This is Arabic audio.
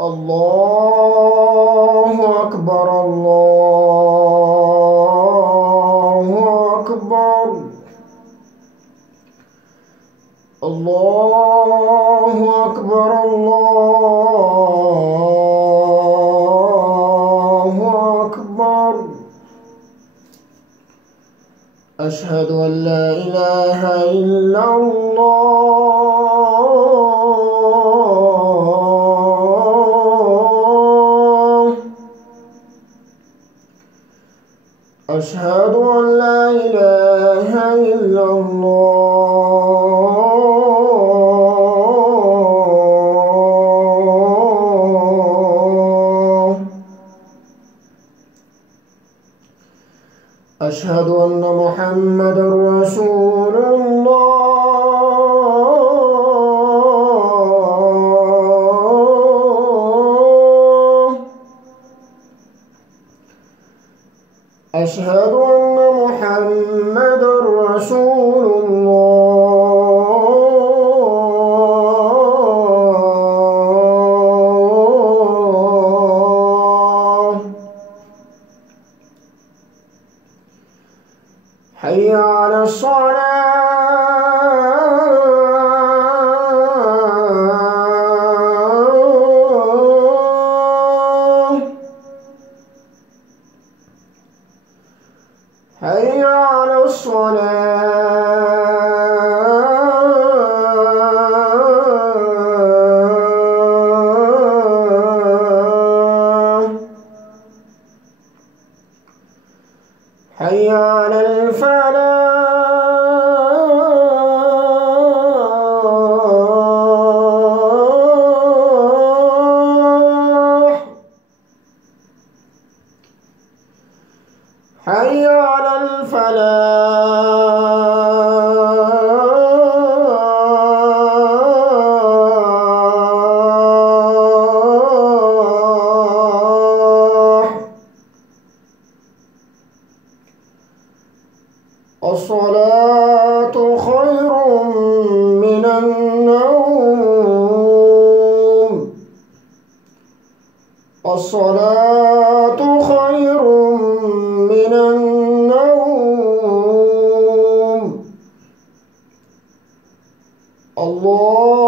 الله أكبر الله أكبر الله أكبر الله أكبر. أشهد أن لا إله إلا الله. أشهد أن لا إله إلا الله. أشهد أن محمدًا رسول الله. أشهد أن محمدًا رسول الله. حي على الصلاة. حي على الصلاة. حي على الفلاح. حي على الفلاح. الصلاة خير من النوم. الصلاة خير من النوم. الله